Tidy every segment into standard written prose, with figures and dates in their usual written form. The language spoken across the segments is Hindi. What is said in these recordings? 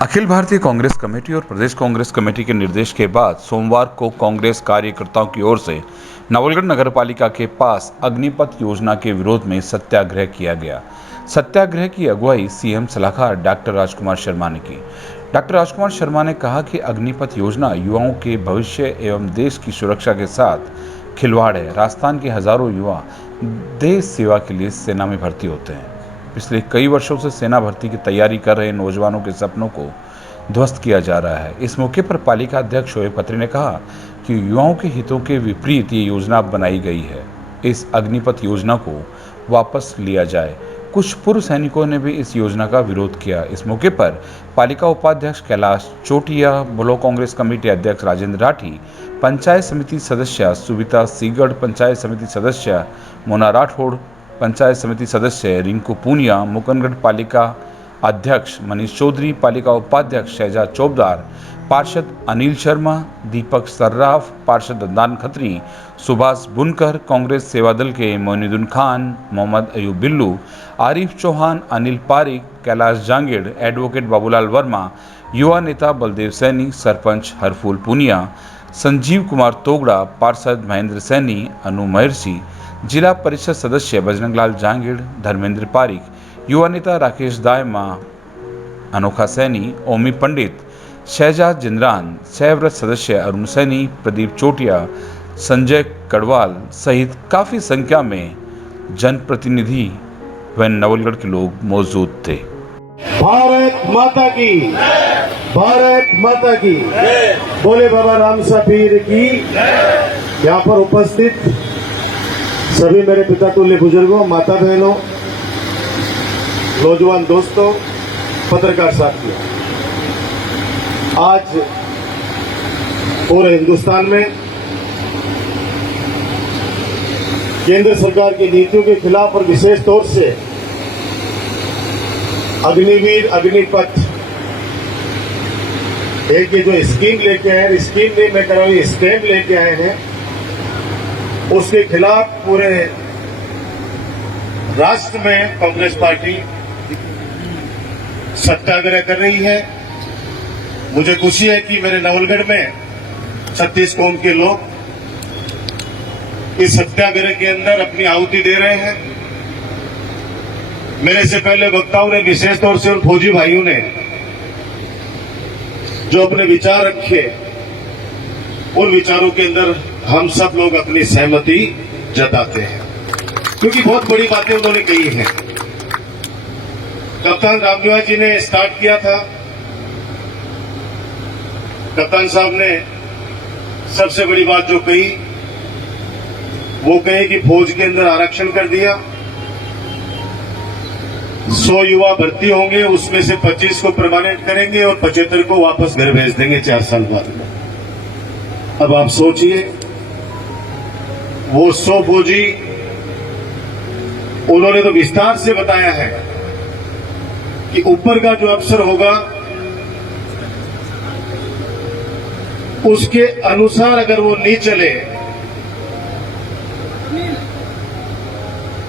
अखिल भारतीय कांग्रेस कमेटी और प्रदेश कांग्रेस कमेटी के निर्देश के बाद सोमवार को कांग्रेस कार्यकर्ताओं की ओर से नवलगढ़ नगरपालिका के पास अग्निपथ योजना के विरोध में सत्याग्रह किया गया। सत्याग्रह की अगुवाई सीएम सलाहकार डॉक्टर राजकुमार शर्मा ने की। डॉक्टर राजकुमार शर्मा ने कहा कि अग्निपथ योजना युवाओं के भविष्य एवं देश की सुरक्षा के साथ खिलवाड़ है। राजस्थान के हजारों युवा देश सेवा के लिए सेना में भर्ती होते हैं। पिछले कई वर्षों से सेना भर्ती की तैयारी कर रहे नौजवानों के सपनों को ध्वस्त किया जा रहा है। इस मौके पर पालिका अध्यक्ष शोएब खत्री ने कहा कि युवाओं के हितों के विपरीत ये योजना बनाई गई है। इस अग्निपथ योजना को वापस लिया जाए। कुछ पूर्व सैनिकों ने भी इस योजना का विरोध किया। इस मौके पर पालिका उपाध्यक्ष कैलाश चोटिया, ब्लॉक कांग्रेस कमेटी अध्यक्ष राजेंद्र राठी, पंचायत समिति सदस्य सुविता सीगढ़, पंचायत समिति सदस्य मोना राठौड़, पंचायत समिति सदस्य रिंकू पूनिया, मुकंदगढ़ पालिका अध्यक्ष मनीष चौधरी, पालिका उपाध्यक्ष शहजाद चौबदार, पार्षद अनिल शर्मा, दीपक सर्राफ, पार्षद दान खत्री, सुभाष बुनकर, कांग्रेस सेवा दल के मोइनुद्दीन खान, मोहम्मद अयूब बिल्लू, आरिफ चौहान, अनिल पारिक, कैलाश जांगेड़, एडवोकेट बाबूलाल वर्मा, युवा नेता बलदेव सैनी, सरपंच हरफूल पूनिया, संजीव कुमार तोगड़ा, पार्षद महेंद्र सैनी, अनु महर्षि, जिला परिषद सदस्य बजरंग लाल जांगीड़, धर्मेंद्र पारिक, युवा नेता राकेश दायमा, अनोखा सैनी, ओमी पंडित, शहजाद जिंद्रान, सहव्रत सदस्य अरुण सैनी, प्रदीप चोटिया, संजय कड़वाल सहित काफी संख्या में जनप्रतिनिधि व नवलगढ़ के लोग मौजूद थे। भारत माता की, भारत माता की, बोले बाबा रामसा पीर की। यहाँ पर उपस्थित सभी मेरे पिता तुल्य बुजुर्गों, माता बहनों, नौजवान दोस्तों, पत्रकार साथियों, आज पूरे हिंदुस्तान में केंद्र सरकार की नीतियों के खिलाफ और विशेष तौर से अग्निवीर अग्निपथ एक ये जो स्कीम लेके आए हैं, स्कीम नहीं मैं कह रहा हूं, स्टेम लेके आए हैं, उसके खिलाफ पूरे राष्ट्र में कांग्रेस पार्टी सत्याग्रह कर रही है। मुझे खुशी है कि मेरे नवलगढ़ में 36 कौम के लोग इस सत्याग्रह के अंदर अपनी आहुति दे रहे हैं। मेरे से पहले वक्ताओं ने, विशेष तौर से उन फौजी भाइयों ने जो अपने विचार रखे, उन विचारों के अंदर हम सब लोग अपनी सहमति जताते हैं, क्योंकि बहुत बड़ी बातें उन्होंने कही हैं। कप्तान रामनिवास जी ने स्टार्ट किया था। कप्तान साहब ने सबसे बड़ी बात जो कही वो कही कि फौज के अंदर आरक्षण कर दिया, 100 युवा भर्ती होंगे, उसमें से 25 को परमानेंट करेंगे और 75 को वापस घर भेज देंगे 4 साल बाद में। अब आप सोचिए, वो 100 फौजी, उन्होंने तो विस्तार से बताया है कि ऊपर का जो अफसर होगा उसके अनुसार अगर वो नहीं चले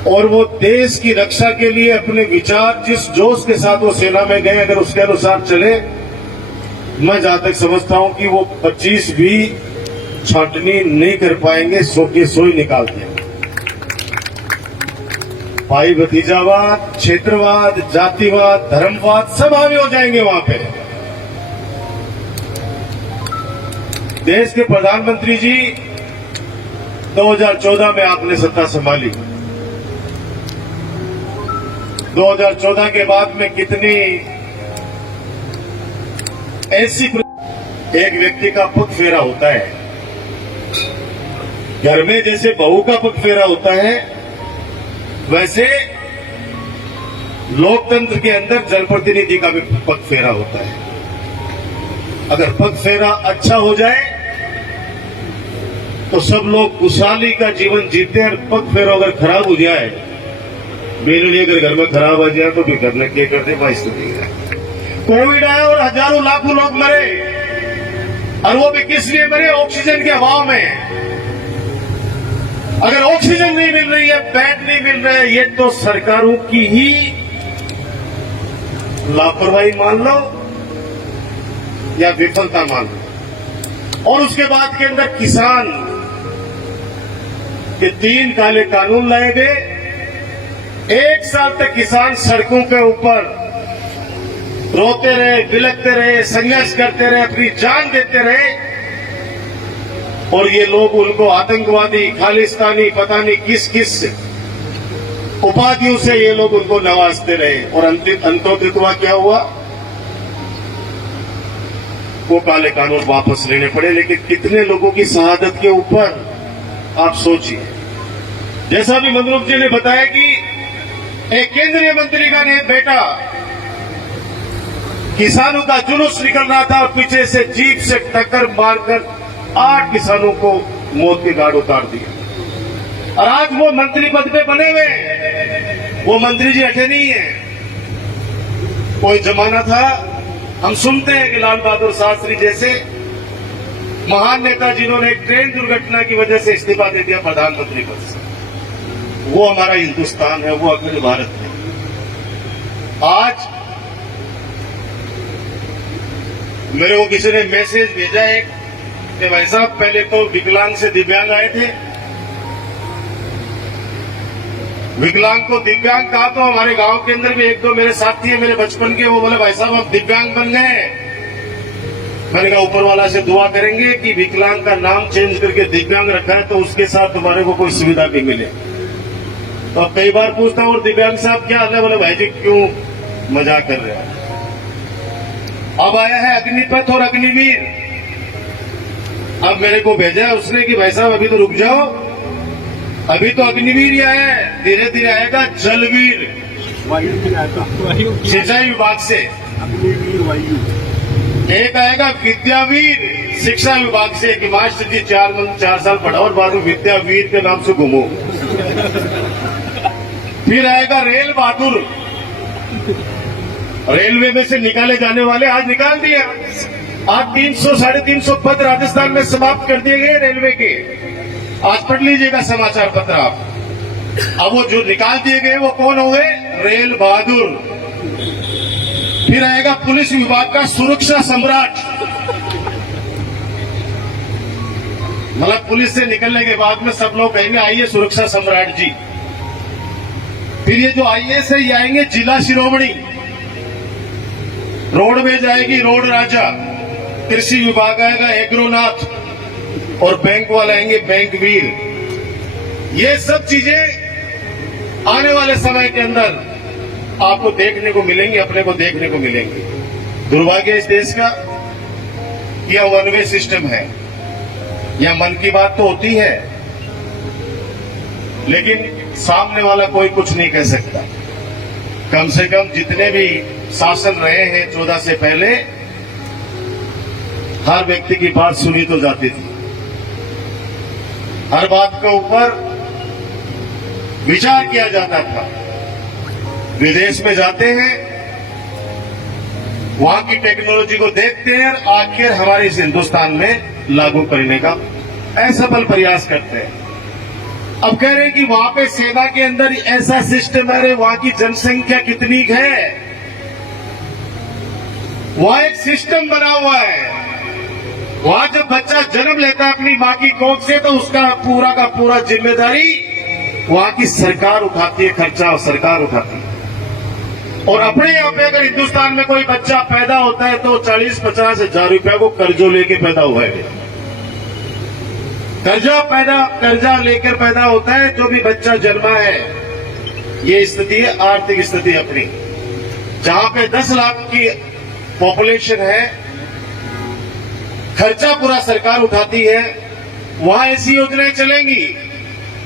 और वो देश की रक्षा के लिए अपने विचार जिस जोश के साथ वो सेना में गए, अगर उसके अनुसार चले, मैं जहां तक समझता हूं कि वो 25 भी छांटनी नहीं कर पाएंगे, 100 के 100 ही निकाल देंगे। भाई भतीजावाद, क्षेत्रवाद, जातिवाद, धर्मवाद सब हावी हो जाएंगे वहां पे। देश के प्रधानमंत्री जी 2014 में आपने सत्ता संभाली। 2014 के बाद में कितनी ऐसी एक व्यक्ति का पग फेरा होता है, घर में जैसे बहू का पग फेरा होता है, वैसे लोकतंत्र के अंदर जनप्रतिनिधि का भी पग फेरा होता है। अगर पग फेरा अच्छा हो जाए तो सब लोग खुशहाली का जीवन जीते हैं, और पग फेरा अगर खराब हो जाए, मेरे लिए अगर घर में खराब आ जाए तो भी घर में क्या करते भाई स्थिति है। कोविड आया और हजारों लाखों लोग मरे, और वो भी किस लिए मरे? ऑक्सीजन के अभाव में। अगर ऑक्सीजन नहीं मिल रही है, बेड नहीं मिल रहे, ये तो सरकारों की ही लापरवाही मान लो या विफलता मान लो। और उसके बाद के अंदर किसान के 3 काले कानून लाए गए। 1 साल तक किसान सड़कों के ऊपर रोते रहे, बिलखते रहे, संघर्ष करते रहे, अपनी जान देते रहे, और ये लोग उनको आतंकवादी, खालिस्तानी, पता नहीं किस किस उपाधियों से ये लोग उनको नवाजते रहे। और अंतों क्या हुआ, वो काले कानून वापस लेने पड़े। लेकिन कितने लोगों की शहादत के ऊपर आप सोचिए। जैसा भी मनरूप जी ने बताया कि एक केंद्रीय मंत्री का बेटा किसानों का जुलूस निकल रहा था और पीछे से जीप से टक्कर मारकर 8 किसानों को मौत के घाट उतार दिया। और आज वो मंत्री पद पे बने हुए, वो मंत्री जी हटे नहीं है। कोई जमाना था, हम सुनते हैं कि लाल बहादुर शास्त्री जैसे महान नेता जिन्होंने एक ट्रेन दुर्घटना की वजह से इस्तीफा दे दिया प्रधानमंत्री पद से। वो हमारा हिंदुस्तान है, वो अखिल भारत है। आज मेरे को किसी ने मैसेज भेजा है कि भाई साहब पहले तो विकलांग से दिव्यांग आए थे, विकलांग को दिव्यांग कहा तो हमारे गांव के अंदर भी 1-2 मेरे साथी है मेरे बचपन के, वो बोले भाई साहब अब दिव्यांग बन गए। मैंने कहा ऊपर वाला से दुआ करेंगे कि विकलांग का नाम चेंज करके दिव्यांग रखा है तो उसके साथ तुम्हारे को कोई सुविधा भी मिले। तो अब कई बार पूछता हूँ दिव्यांग साहब क्या हाल है, बोले भाई जी क्यों मजाक कर रहे हैं। अब आया है अग्निपथ और अग्निवीर। अब मेरे को भेजा है उसने कि भाई साहब अभी तो रुक जाओ, अभी तो अग्निवीर ही आया है, धीरे धीरे आएगा जलवीर सिंचाई विभाग से, एक आएगा विद्यावीर शिक्षा विभाग से कि मास्टर जी 4 साल पढ़ाओ और बाद में विद्यावीर के नाम से घूमो। फिर आएगा रेल बहादुर, रेलवे में से निकाले जाने वाले आज निकाल दिया। आज 300-350 पद राजस्थान में समाप्त कर दिए गए रेलवे के। आज पढ़ लीजिएगा समाचार पत्र आप। अब वो जो निकाल दिए गए वो कौन हुए, रेल बहादुर। फिर आएगा पुलिस विभाग का सुरक्षा सम्राट, मतलब पुलिस से निकलने के बाद में सब लोग कहेंगे आइए सुरक्षा सम्राट जी। फिर ये जो आईएएस है ये आएंगे जिला शिरोमणि, रोडवेज आएगी रोड राजा, कृषि विभाग आएगा एग्रोनाथ, और बैंक वाले आएंगे बैंक वीर। ये सब चीजें आने वाले समय के अंदर आपको देखने को मिलेंगी, अपने को देखने को मिलेंगी। दुर्भाग्य इस देश का यह वन वे सिस्टम है। यह मन की बात तो होती है लेकिन सामने वाला कोई कुछ नहीं कह सकता। कम से कम जितने भी शासन रहे हैं 14 से पहले, हर व्यक्ति की बात सुनी तो जाती थी, हर बात के ऊपर विचार किया जाता था। विदेश में जाते हैं, वहां की टेक्नोलॉजी को देखते हैं और आखिर हमारे इस हिंदुस्तान में लागू करने का असफल प्रयास करते हैं। अब कह रहे हैं कि वहां पे सेना के अंदर ऐसा सिस्टम है, वहां की जनसंख्या कितनी है, वहां एक सिस्टम बना हुआ है। वहां जब बच्चा जन्म लेता है अपनी मां की कोख से तो उसका पूरा का पूरा जिम्मेदारी वहां की सरकार उठाती है, खर्चा सरकार उठाती है। और अपने यहाँ पे अगर हिंदुस्तान में कोई बच्चा पैदा होता है तो 40-50 हजार रुपया को कर्जों लेके पैदा हुआ है। कर्जा लेकर पैदा होता है जो भी बच्चा जन्मा है। ये स्थिति है, आर्थिक स्थिति अपनी। जहां पे 10 लाख की पॉपुलेशन है, खर्चा पूरा सरकार उठाती है, वहां ऐसी योजनाएं चलेंगी।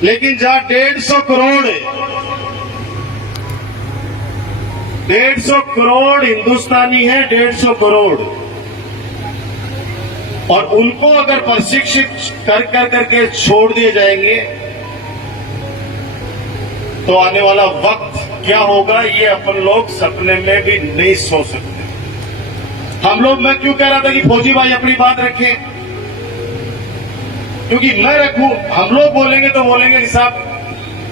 लेकिन जहां 150 करोड़ हिंदुस्तानी है, 150 करोड़, और उनको अगर प्रशिक्षित करके छोड़ दिए जाएंगे तो आने वाला वक्त क्या होगा ये अपन लोग सपने में भी नहीं सोच सकते। मैं क्यों कह रहा था कि फौजी भाई अपनी बात रखें, क्योंकि मैं रखूं, हम लोग बोलेंगे तो बोलेंगे कि साहब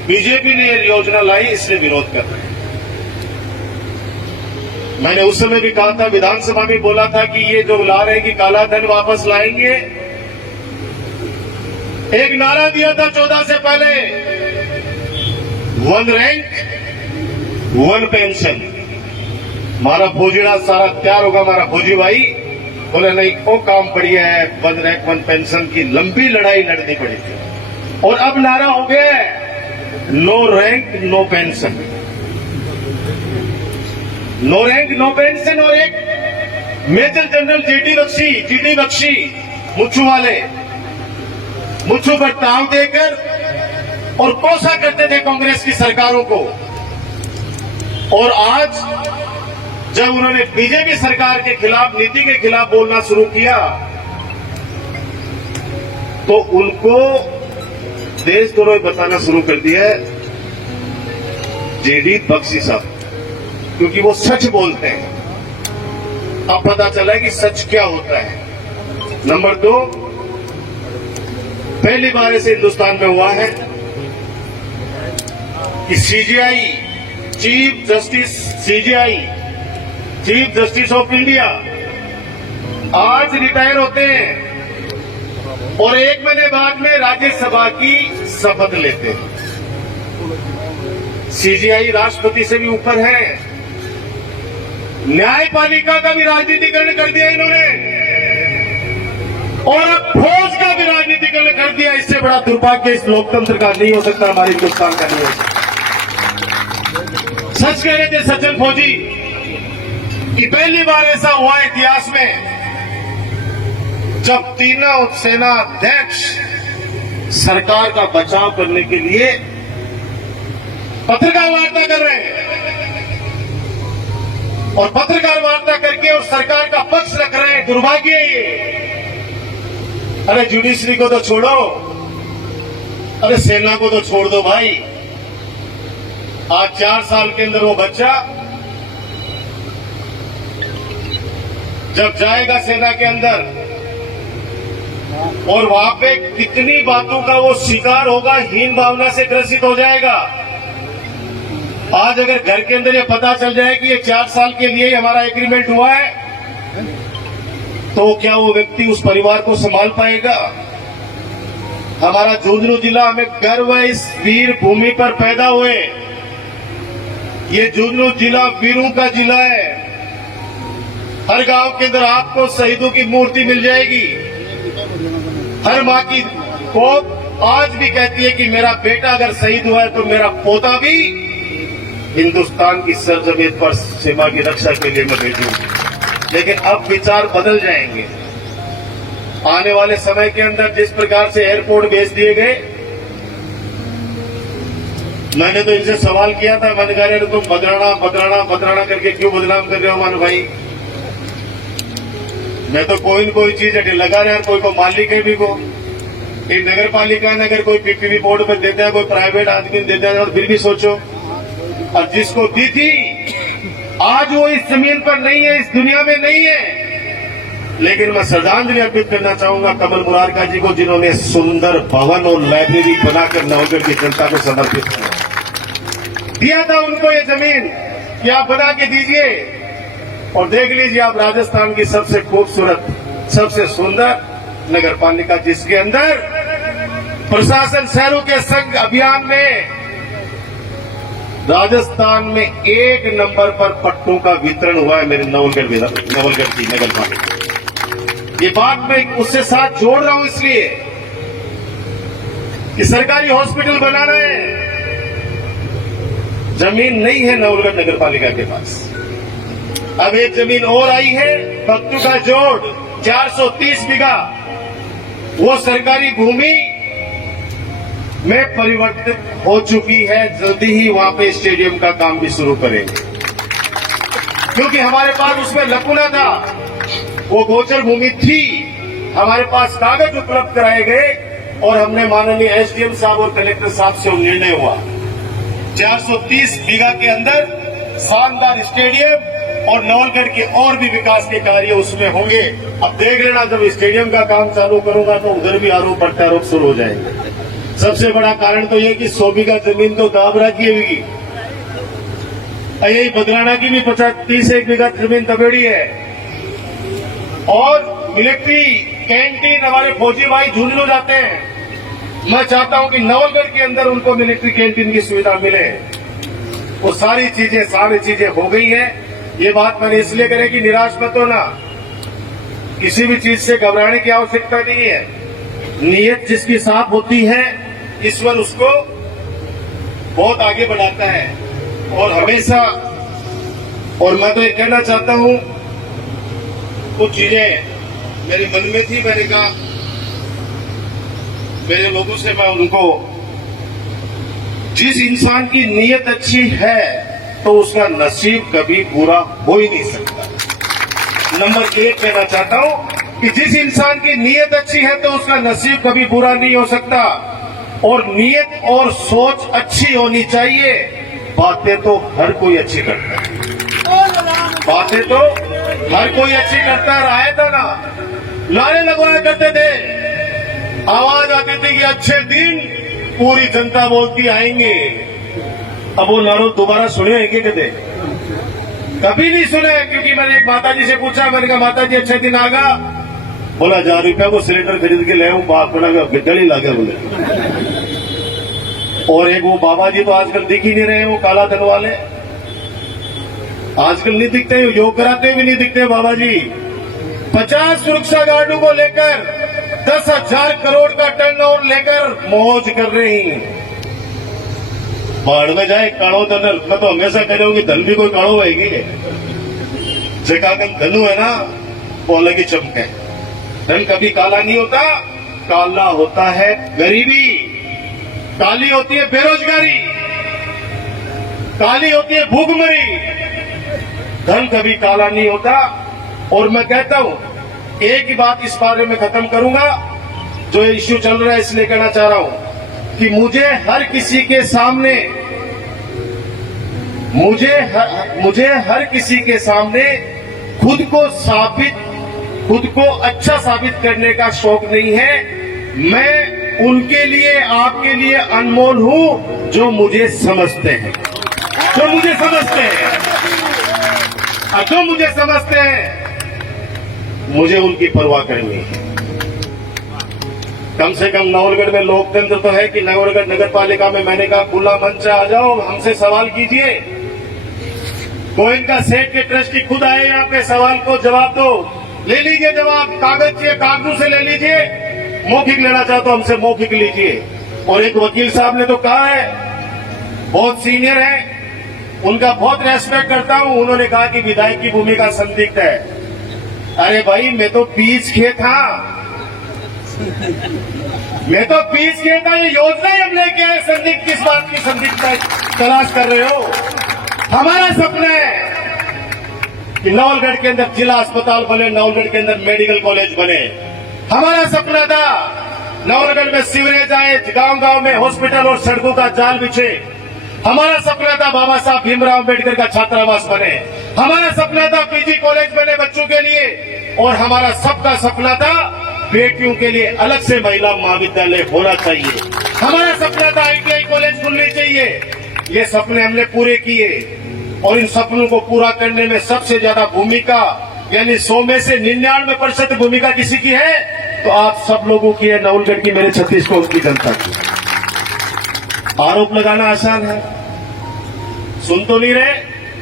बीजेपी ने ये योजना लाई इसलिए विरोध कर रहे हैं। मैंने उस समय भी कहा था, विधानसभा में बोला था कि ये जो ला रहे हैं कि काला धन वापस लाएंगे। एक नारा दिया था 14 से पहले, 1 रैंक 1 पेंशन। हमारा फौजीड़ा सारा तैयार होगा, हमारा फौजी भाई बोले नहीं वो काम बढ़िया है, 1 रैंक 1 पेंशन की लंबी लड़ाई लड़नी पड़ी थी। और अब नारा हो गया है, no rank no pension, no rank no pension. और एक मेजर जनरल जीडी बख्शी मुच्छू वाले, मुच्छू पर ताव देकर और कोसा करते थे कांग्रेस की सरकारों को। और आज जब उन्होंने बीजेपी सरकार के खिलाफ, नीति के खिलाफ बोलना शुरू किया, तो उनको देशद्रोही बताना शुरू कर दिया है जीडी बख्शी साहब, क्योंकि वो सच बोलते हैं। अब पता चला कि सच क्या होता है। नंबर 2, पहली बार ऐसे हिंदुस्तान में हुआ है कि CGI chief justice of India आज रिटायर होते हैं और 1 महीने बाद में राज्यसभा की शपथ लेते हैं। सीजीआई राष्ट्रपति से भी ऊपर है। न्यायपालिका का भी राजनीतिकरण कर दिया इन्होंने और अब फौज का भी राजनीतिकरण कर दिया। इससे बड़ा दुर्भाग्य इस लोकतंत्र का नहीं हो सकता, हमारे हिंदुस्तान का नहीं हो सकता। सच कह रहे थे सज्जन फौजी कि पहली बार ऐसा हुआ इतिहास में जब तीनों सेनाध्यक्ष सरकार का बचाव करने के लिए पत्रकार वार्ता कर रहे हैं और पत्रकार वार्ता करके और सरकार का पक्ष रख रहे हैं। दुर्भाग्य है ये। अरे जुडिशरी को तो छोड़ो, अरे सेना को तो छोड़ दो भाई। आज 4 साल के अंदर वो बच्चा जब जाएगा सेना के अंदर और वहां पे कितनी बातों का वो शिकार होगा, हीन भावना से ग्रसित हो जाएगा। आज अगर घर के अंदर ये पता चल जाए कि ये 4 साल के लिए हमारा एग्रीमेंट हुआ है, तो क्या वो व्यक्ति उस परिवार को संभाल पाएगा? हमारा झुंझुनू जिला, हमें गर्व है इस वीर भूमि पर पैदा हुए। ये झुंझुनू जिला वीरों का जिला है। हर गांव के अंदर आपको शहीदों की मूर्ति मिल जाएगी। हर माँ की कोख आज भी कहती है कि मेरा बेटा अगर शहीद हुआ है तो मेरा पोता भी हिंदुस्तान की सरजमीन पर सीमा की रक्षा के लिए मैं भेजूंगी। लेकिन अब विचार बदल जाएंगे। आने वाले समय के अंदर जिस प्रकार से एयरपोर्ट भेज दिए गए, मैंने तो इनसे सवाल किया था, मैंने कहा तुम बदराना करके क्यों बदनाम कर रहे हो मानो भाई? मैं तो कोई न कोई चीज लगा रहे हैं, कोई को मालिक है भी को। एक नगर पालिका ने अगर कोई पीपीपी बोर्ड पर देता है, कोई प्राइवेट आदमी देता है, और फिर भी सोचो, और जिसको दी थी आज वो इस जमीन पर नहीं है, इस दुनिया में नहीं है। लेकिन मैं श्रद्धांजलि अर्पित करना चाहूंगा कमल मुरारका जी को, जिन्होंने सुंदर भवन और लाइब्रेरी बनाकर नवगढ़ की जनता को समर्पित दिया था उनको ये जमीन कि आप बना के दीजिए। और देख लीजिए आप, राजस्थान की सबसे खूबसूरत, सबसे सुंदर नगर पालिका, जिसके अंदर प्रशासन शहरों के संघ अभियान में राजस्थान में 1 नंबर पर पट्टों का वितरण हुआ है मेरे नवलगढ़ की नगर पालिका। ये बात मैं उससे साथ जोड़ रहा हूं इसलिए कि सरकारी हॉस्पिटल बना रहे हैं, जमीन नहीं है नवलगढ़ नगर पालिका के पास। अब एक जमीन और आई है, भक्तू का जोड़ 430 बीघा, वो सरकारी भूमि में परिवर्तित हो चुकी है। जल्दी ही वहां पे स्टेडियम का काम भी शुरू करेंगे, क्योंकि हमारे पास उसमें लकुना था, वो गोचर भूमि थी। हमारे पास कागज उपलब्ध कराए गए और हमने माननीय एसडीएम साहब और कलेक्टर साहब से निर्णय हुआ 430 बीघा के अंदर शानदार स्टेडियम और नवलगढ़ के और भी विकास के कार्य उसमें होंगे। अब देख लेना, जब स्टेडियम का काम चालू करूंगा तो उधर भी आरोप प्रत्यारोप शुरू हो जाएंगे। सबसे बड़ा कारण तो यह कि 100 बीघा जमीन तो दाब रखी होगी। यही बदलाना की भी 30 एक बीघा जमीन दबेड़ी है। और मिलिट्री कैंटीन हमारे फौजी भाई झुंझुनू जाते हैं, मैं चाहता हूं कि नवलगढ़ के अंदर उनको मिलिट्री कैंटीन की सुविधा मिले। वो सारी चीजें हो गई हैं। ये बात मैंने इसलिए करी कि निराश मत होना, किसी भी चीज से घबराने की आवश्यकता नहीं है। नीयत जिसकी साफ होती है ईश्वर उसको बहुत आगे बढ़ाता है। और हमेशा, और मैं तो ये कहना चाहता हूं, कुछ चीजें मेरे मन में थी, मैंने कहा मेरे लोगों से मैं उनको, जिस इंसान की नीयत अच्छी है तो उसका नसीब कभी पूरा हो ही नहीं सकता। नंबर 1 कहना चाहता हूं कि जिस इंसान की नीयत अच्छी है तो उसका नसीब कभी बुरा नहीं हो सकता। और नीयत और सोच अच्छी होनी चाहिए। बातें तो हर कोई अच्छी करता है, बातें तो हर कोई अच्छी करता है। आया था ना, नारे लगवाया करते थे, आवाज आती थी कि अच्छे दिन, पूरी जनता बोलती आएंगे। अब वो नारों दोबारा सुने हैं क्या? कभी नहीं सुने। क्योंकि मैंने एक माताजी से पूछा, मैंने कहा माताजी अच्छे दिन आगा? बोला 1000 रुपया को सिलेंडर खरीद के ले आऊं, बाप बना गिद्दड़ ही लागे बोले। और एक वो बाबा जी तो आजकल दिख ही नहीं रहे, वो काला धन वाले आजकल नहीं दिखते, योग कराते हुए भी नहीं दिखते बाबा जी। 50 सुरक्षा गार्डों को लेकर 10,000 करोड़ का टर्नओवर लेकर मौज कर रही हैं। बाढ़ में जाए काड़ो धन, मैं तो हमेशा कह रहा हूं कि धन भी कोई काड़ो रहेगी। जेकागन धनु है ना, वो अलग ही चमक है। धन कभी काला नहीं होता, काला होता है गरीबी, काली होती है बेरोजगारी, काली होती है भूखमरी। धन कभी काला नहीं होता। और मैं कहता हूं, एक ही बात इस बारे में खत्म करूंगा, जो इश्यू चल रहा है इसलिए कहना चाह रहा हूं कि मुझे हर किसी के सामने, मुझे हर किसी के सामने खुद को अच्छा साबित करने का शौक नहीं है। मैं उनके लिए, आपके लिए अनमोल हूं जो मुझे समझते हैं, जो मुझे समझते हैं, मुझे उनकी परवाह करनी है। कम से कम नवलगढ़ में लोकतंत्र तो है कि नवलगढ़ नगर पालिका में मैंने कहा खुला मंच आ जाओ, हमसे सवाल कीजिए। गोयनका सेठ के ट्रस्टी खुद आए यहाँ पे, सवाल को जवाब दो, ले लीजिए जवाब। कागज चाहिए कागजों से ले लीजिए, मौखिक लेना चाहते हो हमसे मौखिक लीजिए। और एक वकील साहब ने तो कहा है, बहुत सीनियर है, उनका बहुत रेस्पेक्ट करता हूं, उन्होंने कहा कि विधायक की भूमिका संदिग्ध है। अरे भाई, मैं तो पीछ खेत था, ये योजना ही हम लेके आए। संदिग्ध किस बात की संदिग्धता तलाश कर रहे हो? हमारा सपना है कि नवलगढ़ के अंदर जिला अस्पताल बने, नवलगढ़ के अंदर मेडिकल कॉलेज बने। हमारा सपना था नवलगढ़ में सीवरेज आए, गांव गांव में हॉस्पिटल और सड़कों का जाल बिछे। हमारा सपना था बाबा साहब भीमराव अम्बेडकर का छात्रावास बने। हमारा सपना था पीजी कॉलेज बने बच्चों के लिए। और हमारा सबका सपना था बेटियों के लिए अलग से महिला महाविद्यालय होना चाहिए। हमारा सपना था ITI कॉलेज खुलने चाहिए। ये सपने हमने पूरे किए। और इन सपनों को पूरा करने में सबसे ज्यादा भूमिका, यानी 100 में से 99% भूमिका किसी की है तो आप सब लोगों की है, नवलगढ़ की, मेरे छत्तीसगढ़ की जनता की। आरोप लगाना आसान है, सुन तो नहीं रहे,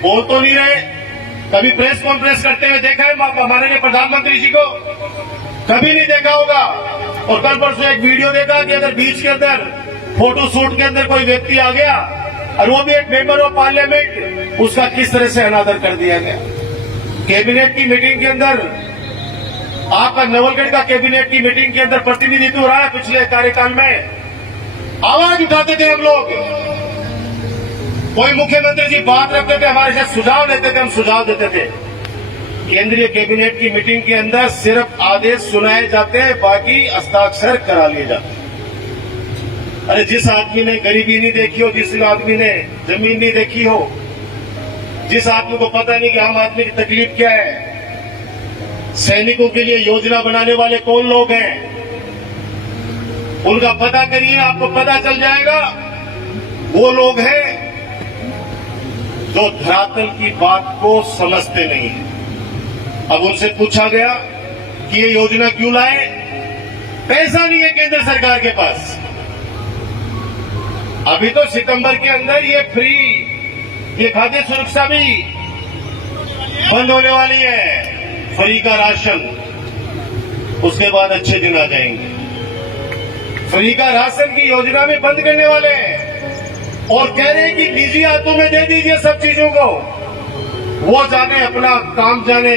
बोल तो नहीं रहे। कभी प्रेस कॉन्फ्रेंस करते हुए देखा है हमारे प्रधानमंत्री जी को? कभी नहीं देखा होगा। और कल परसों एक वीडियो देखा कि अगर बीच के अंदर फोटो शूट के अंदर कोई व्यक्ति आ गया और वो भी एक मेंबर ऑफ पार्लियामेंट, उसका किस तरह से अनादर कर दिया गया। कैबिनेट की मीटिंग के अंदर, आपका नवलगढ़ का कैबिनेट की मीटिंग के अंदर प्रतिनिधित्व रहा है पिछले कार्यकाल में। आवाज उठाते थे हम लोग, कोई मुख्यमंत्री जी बात रखते थे, हमारे साथ सुझाव लेते थे, हम सुझाव देते थे। केंद्रीय कैबिनेट की मीटिंग के अंदर सिर्फ आदेश सुनाए जाते हैं, बाकी हस्ताक्षर करा लिए जाते हैं। अरे जिस आदमी ने गरीबी नहीं देखी हो, जिस आदमी ने जमीन नहीं देखी हो, जिस आदमी को पता नहीं कि आम आदमी की तकलीफ क्या है, सैनिकों के लिए योजना बनाने वाले कौन लोग हैं, उनका पता करिए, आपको पता चल जाएगा। वो लोग हैं जो धरातल की बात को समझते नहीं है। अब उनसे पूछा गया कि ये योजना क्यों लाए? पैसा नहीं है केंद्र सरकार के पास। अभी तो सितंबर के अंदर ये फ्री, ये खाद्य सुरक्षा भी बंद होने वाली है, फ्री का राशन। उसके बाद अच्छे दिन आ जाएंगे। फ्री का राशन की योजना भी बंद करने वाले हैं और कह रहे हैं कि निजी हाथों में दे दीजिए सब चीजों को। वो जाने, अपना काम जाने।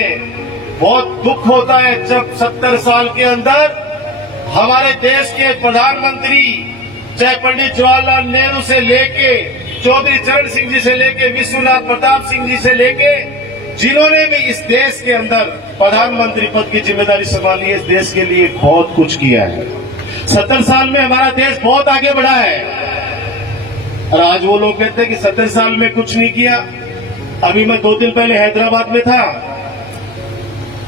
बहुत दुख होता है जब 70 साल के अंदर हमारे देश के प्रधानमंत्री, चाहे पंडित जवाहरलाल नेहरू से लेके चौधरी चरण सिंह जी से लेके विश्वनाथ प्रताप सिंह जी से लेके, जिन्होंने भी इस देश के अंदर प्रधानमंत्री पद की जिम्मेदारी संभाली है, इस देश के लिए बहुत कुछ किया है। 70 साल में हमारा देश बहुत आगे बढ़ा है। और आज वो लोग कहते हैं कि 70 साल में कुछ नहीं किया। अभी मैं 2 दिन पहले हैदराबाद में था,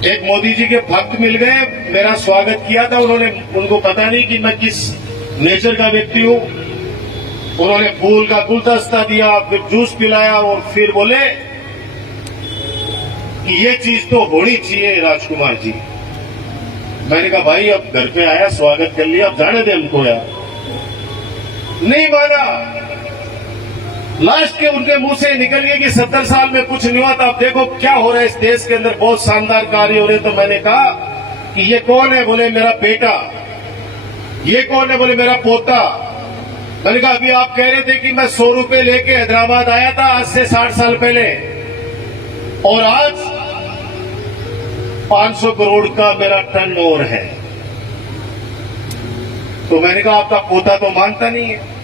एक मोदी जी के भक्त मिल गए, मेरा स्वागत किया था उन्होंने। उनको पता नहीं कि मैं किस नेचर का व्यक्ति हूं। उन्होंने फूल का गुलदस्ता दिया, फिर जूस पिलाया और फिर बोले कि ये चीज तो होनी चाहिए राजकुमार जी। मैंने कहा भाई अब घर पे आया, स्वागत कर लिया, अब जाने दे हमको यार। नहीं माना। लास्ट के उनके मुंह से निकल गया कि 70 साल में कुछ नहीं हुआ था। अब देखो क्या हो रहा है इस देश के अंदर, बहुत शानदार कार्य हो रहे। तो मैंने कहा कि ये कौन है? बोले मेरा बेटा। ये कौन है? बोले मेरा पोता। मैंने कहा अभी आप कह रहे थे कि मैं 100 रुपए लेके हैदराबाद आया था आज से 60 साल पहले, और आज 500 करोड़ का मेरा टर्नओवर है। तो मैंने कहा आपका पोता तो मानता नहीं है।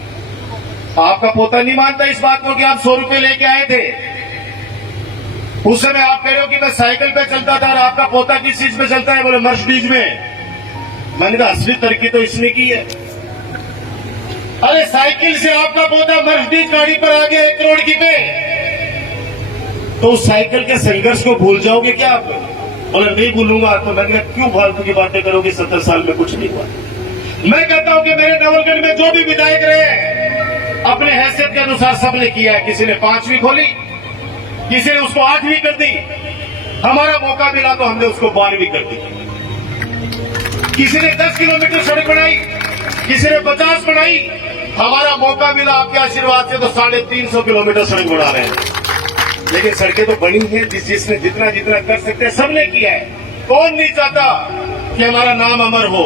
आपका पोता नहीं मानता इस बात को कि आप 100 रुपए लेके आए थे। उस समय आप कह रहे हो कि मैं साइकिल पे चलता था, और आपका पोता किस चीज पे चलता है? बोले मर्सिडीज में। मैंने कहा असली तरक्की तो इसने की है। अरे साइकिल से आपका पोता मर्सिडीज गाड़ी पर आ गया 1 करोड़ की पे, तो उस साइकिल के संघर्ष को भूल जाओगे क्या आप? बोले नहीं भूलूंगा। तो मैंने कहा क्यों फालतू की बातें करोगे, 70 साल में कुछ नहीं हुआ। मैं कहता हूं कि मेरे नवलगढ़ में जो भी विधायक रहे अपने हैसियत के अनुसार सबने किया है। किसी ने 5वीं खोली, किसी ने उसको 8वीं कर दी। हमारा मौका मिला तो हमने उसको 12वीं कर दी। किसी ने 10 किलोमीटर सड़क बनाई, किसी ने 50 बनाई। हमारा मौका मिला आपके आशीर्वाद से तो 350 किलोमीटर सड़क बना रहे हैं। लेकिन सड़कें तो बनी हैं, जिसने जितना जितना कर सकते हैं सबने किया है। कौन नहीं चाहता कि हमारा नाम अमर हो?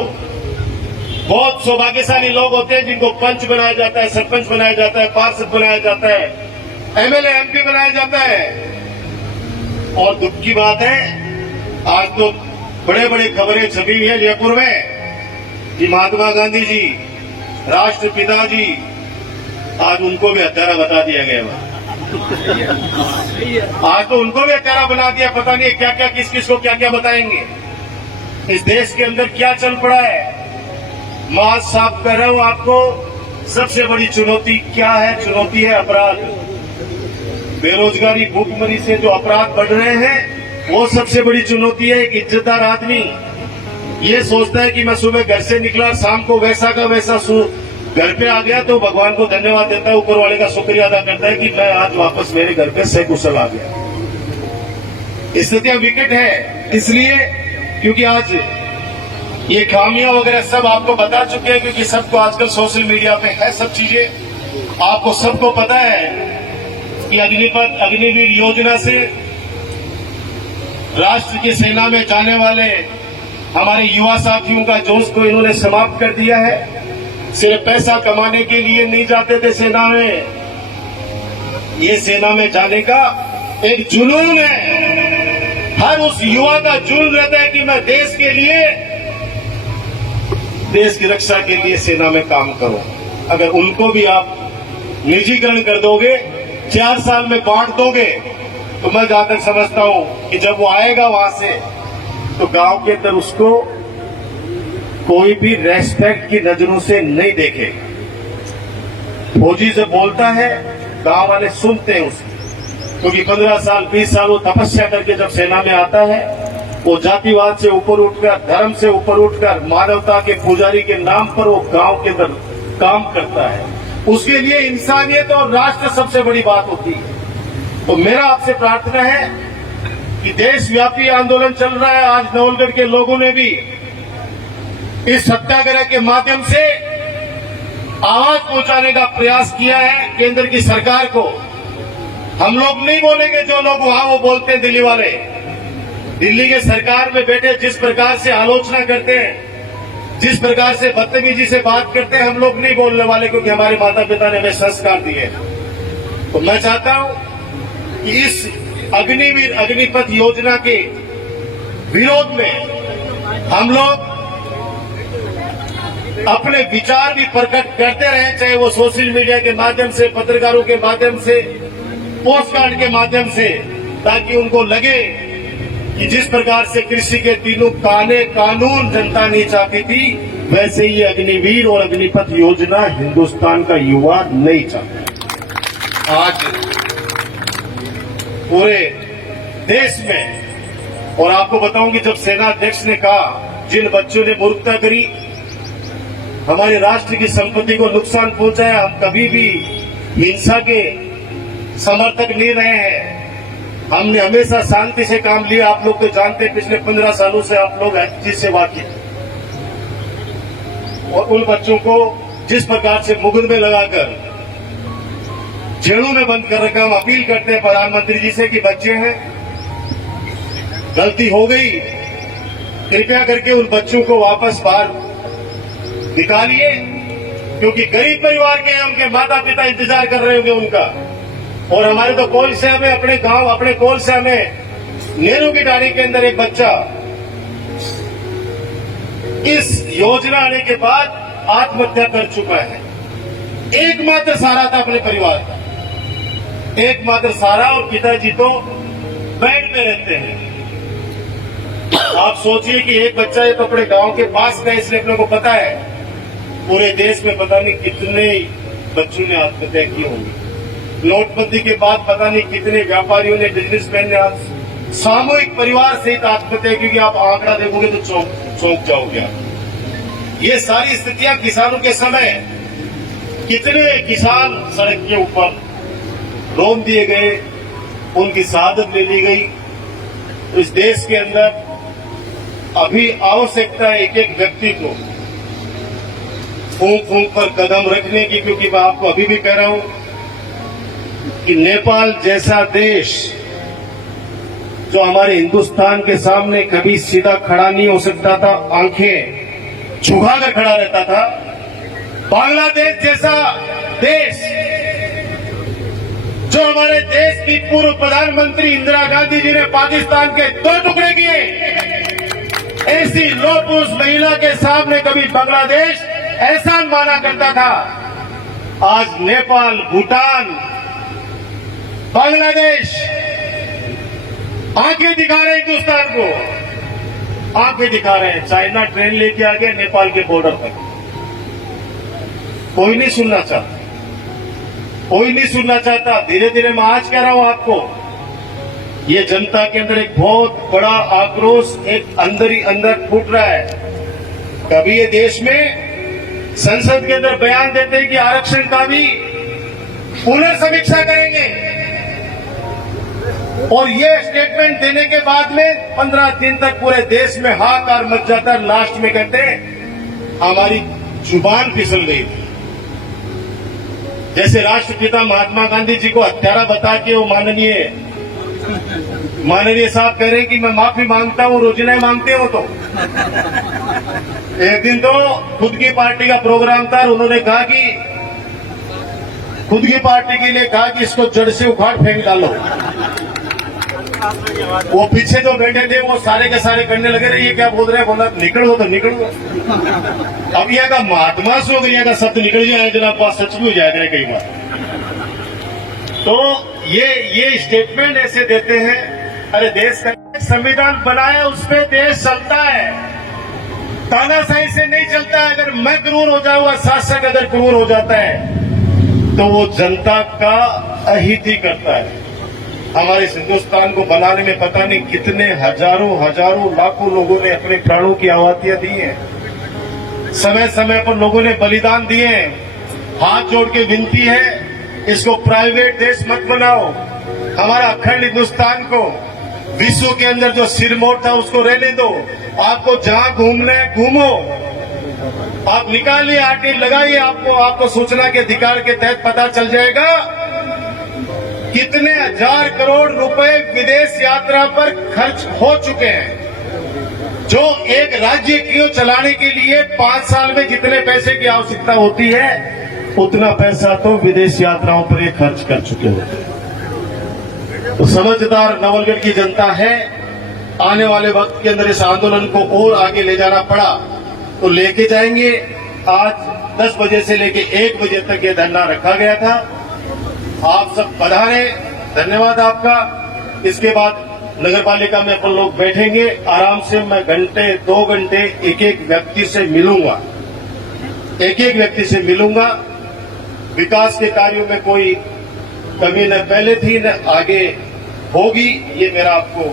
बहुत सौभाग्यशाली लोग होते हैं जिनको पंच बनाया जाता है, सरपंच बनाया जाता है, पार्षद बनाया जाता है, एमएलए एमपी बनाया जाता है। और दुख की बात है आज तो बड़े बड़े खबरें छपी हुई है जयपुर में कि महात्मा गांधी जी, राष्ट्रपिता जी, आज उनको भी हत्यारा बता दिया गया। आज तो उनको भी हत्यारा बना दिया। पता नहीं क्या क्या, किस किस को क्या क्या बताएंगे। इस देश के अंदर क्या चल पड़ा है। मैं साफ कर रहा हूं आपको, सबसे बड़ी चुनौती क्या है? चुनौती है अपराध, बेरोजगारी, भूखमरी से जो अपराध बढ़ रहे हैं वो सबसे बड़ी चुनौती है। एक इज्जतदार आदमी ये सोचता है कि मैं सुबह घर से निकला, शाम को वैसा का वैसा घर पे आ गया तो भगवान को धन्यवाद देता है, ऊपर वाले का शुक्रिया अदा करता है कि मैं आज वापस मेरे घर पे सकुशल आ गया। स्थितियां विकट है इसलिए क्योंकि आज ये खामियां वगैरह सब आपको बता चुके हैं, क्योंकि सबको आजकल सोशल मीडिया पे है सब चीजें। आपको सबको पता है कि अग्निपथ अग्निवीर योजना से राष्ट्र की सेना में जाने वाले हमारे युवा साथियों का जोश को इन्होंने समाप्त कर दिया है। सिर्फ पैसा कमाने के लिए नहीं जाते थे सेना में, ये सेना में जाने का एक जुनून है। हर उस युवा का जुनून रहता है कि मैं देश के लिए, देश की रक्षा के लिए सेना में काम करूं। अगर उनको भी आप निजीकरण कर दोगे, 4 साल में बांट दोगे, तो मैं जहां तक समझता हूं कि जब वो आएगा वहां से तो गांव के अंदर उसको कोई भी रेस्पेक्ट की नजरों से नहीं देखे। फौजी से बोलता है, गांव वाले सुनते हैं उसकी, क्योंकि 15 साल 20 साल वो तपस्या करके जब सेना में आता है, वो जातिवाद से ऊपर उठकर, धर्म से ऊपर उठकर, मानवता के पुजारी के नाम पर वो गांव के अंदर काम करता है। उसके लिए इंसानियत और राष्ट्र सबसे बड़ी बात होती है। तो मेरा आपसे प्रार्थना है कि देशव्यापी आंदोलन चल रहा है। आज नवलगढ़ के लोगों ने भी इस सत्याग्रह के माध्यम से आवाज पहुंचाने का प्रयास किया है केंद्र की सरकार को। हम लोग नहीं बोलेंगे जो लोग वहां वो बोलते हैं दिल्ली वाले। दिल्ली के सरकार में बैठे जिस प्रकार से आलोचना करते हैं, जिस प्रकार से बदतमीजी से बात करते हैं, हम लोग नहीं बोलने वाले, क्योंकि हमारे माता पिता ने हमें संस्कार दिए। तो मैं चाहता हूं कि इस अग्निवीर अग्निपथ योजना के विरोध में हम लोग अपने विचार भी प्रकट करते रहे, चाहे वो सोशल मीडिया के माध्यम से, पत्रकारों के माध्यम से, पोस्ट कार्ड के माध्यम से, ताकि उनको लगे कि जिस प्रकार से कृषि के तीनों कानून जनता नहीं चाहती थी, वैसे ही अग्निवीर और अग्निपथ योजना हिंदुस्तान का युवा नहीं चाहता। आज पूरे देश में, और आपको बताऊं कि जब सेना अध्यक्ष ने कहा जिन बच्चों ने मूर्खता करी, हमारे राष्ट्र की संपत्ति को नुकसान पहुंचाया, हम कभी भी हिंसा के समर्थक नहीं रहे हैं। हमने हमेशा शांति से काम लिया। आप लोग तो जानते हैं, पिछले 15 सालों से आप लोग हर चीज से वाकिफ, और उन बच्चों को जिस प्रकार से मुकदमे लगाकर जेलों में बंद कर रखा, हम अपील करते हैं प्रधानमंत्री जी से कि बच्चे हैं, गलती हो गई, कृपया करके उन बच्चों को वापस बाहर निकालिए, क्योंकि गरीब परिवार के हैं, उनके माता पिता इंतजार कर रहे होंगे उनका। और हमारे तो कोलसा में, अपने गांव, अपने कोलसा में नेहरू की डाली के अंदर एक बच्चा इस योजना आने के बाद आत्महत्या कर चुका है। एकमात्र सहारा था अपने परिवार का, एकमात्र सहारा, और पिताजी तो बेड में रहते हैं। आप सोचिए कि एक बच्चा ये तो अपने गांव के पास का, इसलिए अपने को पता है, पूरे देश में पता नहीं कितने बच्चों ने आत्महत्या की होंगी। नोटबंदी के बाद पता नहीं कितने व्यापारियों ने, बिजनेसमैन ने आज सामूहिक परिवार सहित आत्महत्या, क्योंकि आप आंकड़ा देखोगे तो चौंक जाओगे आप। ये सारी स्थितियां किसानों के समय, कितने किसान सड़क के ऊपर रोक दिए गए, उनकी शहादत ले ली गई। तो इस देश के अंदर अभी आवश्यकता है एक एक व्यक्ति को फूंक फूंक पर कदम रखने की, क्योंकि मैं आपको अभी भी कह रहा हूं कि नेपाल जैसा देश जो हमारे हिंदुस्तान के सामने कभी सीधा खड़ा नहीं हो सकता था, आंखें झुकाकर खड़ा रहता था, बांग्लादेश जैसा देश जो हमारे देश की पूर्व प्रधानमंत्री इंदिरा गांधी जी ने पाकिस्तान के 2 टुकड़े किए, ऐसी लोपुरुष महिला के सामने कभी बांग्लादेश एहसान माना करता था। आज नेपाल, भूटान, बांग्लादेश आंखें दिखा रहे हैं हिंदुस्तान को, आंखें दिखा रहे हैं। चाइना ट्रेन लेके आ गया नेपाल के बॉर्डर पर, कोई नहीं सुनना चाहता, कोई नहीं सुनना चाहता। धीरे धीरे मैं आज कह रहा हूं आपको, ये जनता के अंदर एक बहुत बड़ा आक्रोश एक अंदर ही अंदर फूट रहा है। कभी ये देश में संसद के अंदर बयान देते हैं कि आरक्षण का भी पुनर्समीक्षा करेंगे, और ये स्टेटमेंट देने के बाद में 15 दिन तक पूरे देश में हाहाकार मच जाता है। लास्ट में कहते हैं हमारी जुबान फिसल गई थी। जैसे राष्ट्रपिता महात्मा गांधी जी को हत्यारा बता के वो माननीय साहब कह रहे हैं कि मैं माफी मांगता हूं, रोजिना मांगते हो। तो एक दिन तो खुद की पार्टी का प्रोग्राम था, उन्होंने कहा कि खुद की पार्टी के लिए कहा कि इसको जड़ से उखाड़ फेंक डालो। वो पीछे जो बैठे थे वो सारे के सारे करने लगे रहे, ये क्या बोल रहे हैं, बोला निकलो तो निकलो। अब यहाँ का महात्मा से होगा, यहाँ का शब्द निकल जाए जनाब, बात सच भी हो जाएगा कई बार। तो ये स्टेटमेंट ऐसे देते हैं। अरे देश का संविधान बनाया, उस पर देश चलता है, तानाशाही से नहीं चलता है। अगर मैं क्रूर हो जाऊंगा, शासक अगर क्रूर हो जाता है तो वो जनता का अहित ही करता है। हमारे हिंदुस्तान को बनाने में पता नहीं कितने हजारों लाखों लोगों ने अपने प्राणों की आहुतियां दी हैं। समय समय पर लोगों ने बलिदान दिए हैं। हाथ जोड़ के विनती है, इसको प्राइवेट देश मत बनाओ, हमारा अखंड हिंदुस्तान को विश्व के अंदर जो सिरमौर था उसको रहने दो। आपको जहां घूमना है घूमो, आप निकालिए आरटीआई लगाइए, आपको सूचना के अधिकार के तहत पता चल जाएगा कितने हजार करोड़ रुपए विदेश यात्रा पर खर्च हो चुके हैं। जो एक राज्य को चलाने के लिए 5 साल में जितने पैसे की आवश्यकता होती है उतना पैसा तो विदेश यात्राओं पर ये खर्च कर चुके होते हैं। तो समझदार नवलगढ़ की जनता है। आने वाले वक्त के अंदर इस आंदोलन को और आगे ले जाना पड़ा तो लेके जाएंगे। आज 10 बजे से लेके 1 बजे तक ये धरना रखा गया था। आप सब पधारे, धन्यवाद आपका। इसके बाद नगर पालिका में अपन लोग बैठेंगे आराम से। मैं घंटे 2 घंटे एक एक व्यक्ति से मिलूंगा। विकास के कार्यों में कोई कमी न पहले थी न आगे होगी, ये मेरा आपको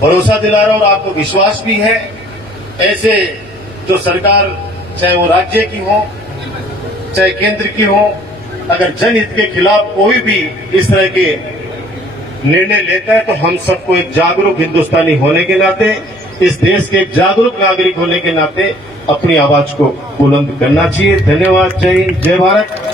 भरोसा दिला रहा हूं और आपको विश्वास भी है। ऐसे जो सरकार चाहे वो राज्य की हो चाहे केंद्र की हो, अगर जनहित के खिलाफ कोई भी इस तरह के निर्णय लेता है तो हम सबको एक जागरूक हिंदुस्तानी होने के नाते, इस देश के एक जागरूक नागरिक होने के नाते अपनी आवाज को बुलंद करना चाहिए। धन्यवाद। जय हिंद, जय भारत।